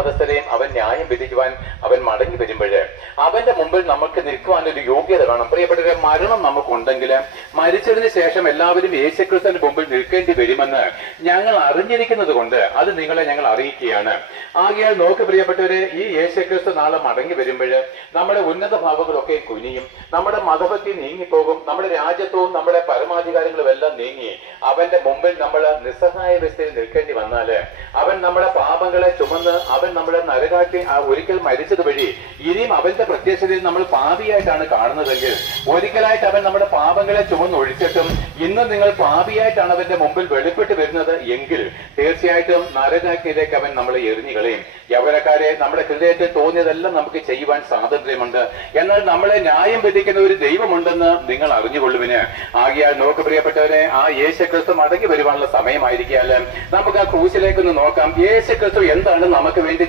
മതസ്ഥരെയും അവൻ ന്യായം വിധിക്കുവാൻ അവൻ മടങ്ങി വരുമ്പോൾ അവന്റെ മുമ്പിൽ നമുക്ക് നിൽക്കുവാൻ ഒരു യോഗ്യത വേണം. പ്രിയപ്പെട്ടവരെ മരണം നമുക്കുണ്ടെങ്കിൽ മരിച്ചതിന് ശേഷം എല്ലാവരും യേശുക്രിസ്തുവിന്റെ മുമ്പിൽ നിൽക്കേണ്ടി വരുമെന്ന് ഞങ്ങൾ അറിഞ്ഞിരിക്കുന്നത് കൊണ്ട് അത് നിങ്ങളെ ഞങ്ങൾ അറിയിക്കുകയാണ്. ആകയാൽ നോക്ക് പ്രിയപ്പെട്ടവരെ ഈ യേശുക്രിസ്തു നാളെ മടങ്ങി വരുമ്പോൾ നമ്മുടെ ഉന്നത ഭാവങ്ങളൊക്കെ കുനിയും. നമ്മുടെ മതഭക്തി നീങ്ങിപ്പോകും. നമ്മുടെ രാജ്യത്വവും നമ്മുടെ പരമാധികാരങ്ങളും എല്ലാം നീങ്ങി അവന്റെ മുമ്പിൽ നമ്മൾ നിസ്സഹായ അവസ്ഥയിൽ നിൽക്കേണ്ടി വന്നാൽ അവൻ നമ്മുടെ പാപങ്ങളെ ചുമന്ന് അവൻ നമ്മളെ നരകാക്കി ആ ഒരിക്കൽ മരിച്ചത് വഴി ഇനിയും അവന്റെ പ്രത്യക്ഷതയിൽ നമ്മൾ പാപിയായിട്ടാണ് കാണുന്നതെങ്കിൽ ഒരിക്കലായിട്ട് അവൻ നമ്മുടെ പാപങ്ങളെ ചുമന്ന് ഒഴിച്ചിട്ടും ഇന്ന് നിങ്ങൾ പാപിയായിട്ടാണ് അവന്റെ മുമ്പിൽ വെളിപ്പെട്ട് വരുന്നത് എങ്കിൽ തീർച്ചയായിട്ടും നരകാക്കിയതിലേക്ക് അവൻ നമ്മളെ എറിഞ്ഞു കളയും. യൗവനക്കാരെ നമ്മുടെ ഹൃദയത്തിൽ തോന്നിയതെല്ലാം നമുക്ക് ചെയ്യുവാൻ സ്വാതന്ത്ര്യമുണ്ട്. എന്നാൽ നമ്മളെ ന്യായം വിധിക്കുന്ന ഒരു ദൈവമുണ്ടെന്ന് നിങ്ങൾ അറിഞ്ഞുകൊള്ളുവിന്. ആകിയാൽ നോക്ക് പ്രിയപ്പെട്ടവരെ ആ യേശുക്രിസ്തു മടങ്ങി വരുവാനുള്ള സമയമായിരിക്കാൽ നമുക്ക് ആ ക്രൂശിലേക്കൊന്ന് നോക്കാം. യേശുക്രിസ്തു എന്താണ് നമുക്ക് വേണ്ടി